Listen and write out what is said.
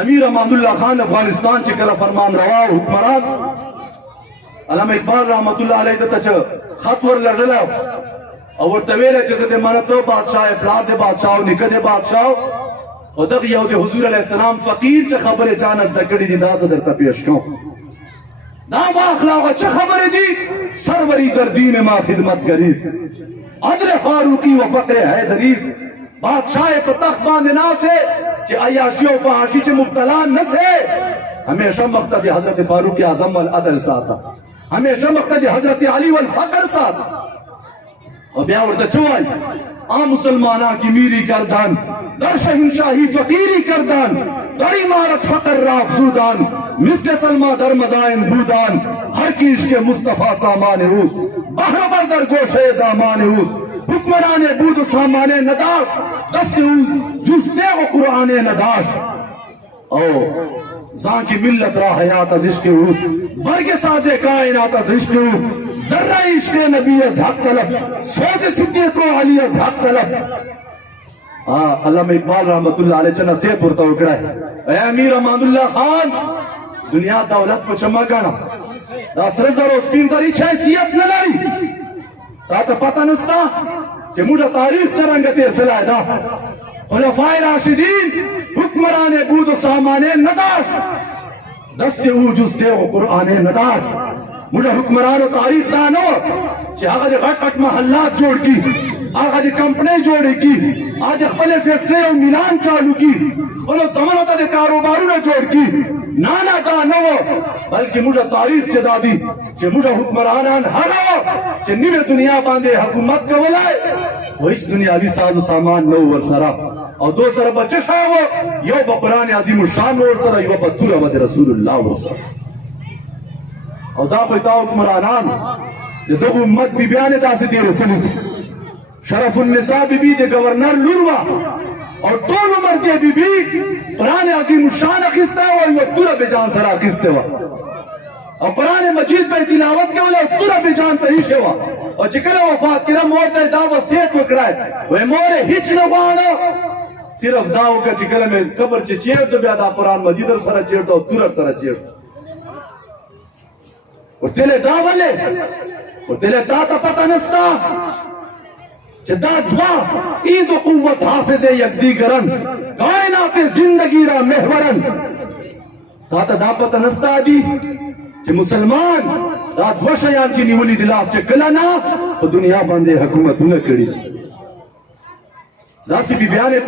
अमीर अमानुल्लाह खान अफगानिस्तान चे कला फरमान रवा हुक्मरान अल्लामा इकबाल रहमतुल्लाह अलैहि तच खत वर लजला और तवेले चे दे मनतो बादशाह प्लाद दे बादशाह निकदे बादशाह और दग यौ दे हुजूर अलैहि सलाम फकीर चे खबरे जानत दकड़ी दी दास दर त पेश को दाम अखलाक चे खबरे दी सरवरी दर दीन मा खिदमत गरीस अदल फारूकी व फक्र है दरीस बादशाह को तख्त बांधना से कि अयाशी और फहाशी से मुब्तला न से हमेशा मक़सद हजरत फारूक आज़म वल अदल साथ हमेशा मक़सद हजरत अली वल फक्र साथ और ब्याह और दचवाई आ मुसलमाना की मीरी करदान दर शहंशाही फकीरी करदान दर इमारत फकर राफसूदान मिस्टर सलमा दर मदाइन बूदान हर कीश के मुस्तफा सामान रूस बहबर दर गोशे दामान रूस हुक्मराने बूद सामाने नदाश दस्ते जुस्ते व कुराने नदाश ओ जान की मिल्लत रा हयात इश्क़ उस बरगे साजे कायनात इश्क़ उस जर्रा इश्क़ नबी हक तलब सोच सिद्दीक़ को अली हक तलब अल्लामा इकबाल रहमतुल्लाह अलैहि चना से पुरता उकड़ा है अमीर अमानुल्लाह खान दुनिया दौलत को चमकाना दस रज़र स्पिन तरी हैसियत न लरी तो पता नस्ता कि मुझे तारीख चरंगते सलायदा खुलफाए राशिदीन हुक्मराने बूद सामाने नदाश दस्ते जुस्ते व कुराने नदाश मुझे हुक्मरान तारीख दानो आगा दे घट महल्लात जोड़ की आगा दे कंपनी जोड़े की आज अपने फैक्ट्री और मिलान चालू की बोलो समन होता दे कारोबारों ने जोड़ की नाना दानो बल्कि मुझे तारीख चे दादी चे मुझे हुक्मरान हराओ चे निवे दुनिया बांधे हुकूमत का वलाए वही दुनियावी साजो सामान नो वर सरा और दो सरा बच्चे शावो यो बकुरान अजीम शान वर सरा यो बतुल अवद रसूलुल्लाह वर सरा और दा कोई हुक्मरान ये दो उम्मत भी बयान दा से दे रसूल शरफुन निसा बीबी दे गवर्नर लुरवा और दोनों उम्र के बीबी कुरान अजीम शान खिस्ता हुआ यो तुरा बेजान सरा खिस्ते हुआ और कुरान मजीद पे तिलावत के वाले तुरा बेजान तरीश हुआ और जिकला वफात किरा मोर दे दावा सेहत को कराए वे मोरे हिच न वाणो सिर्फ दाव का जिकला में कब्र चे चेर तो ब्यादा कुरान मजीद और सरा चेर तो तुरा सरा चेर और तेले दावले और तेले दाता पता नस्ता जदा दुआ ईद व कुव्वत हाफिज़ यकदीगरन कायनात जिंदगी रा महवरन ताता दापत नस्ता दी जे मुसलमान रात वशयान ची निवली दिलास चे कलाना तो दुनिया बांधे हुकूमत न करी दासी भी बयाने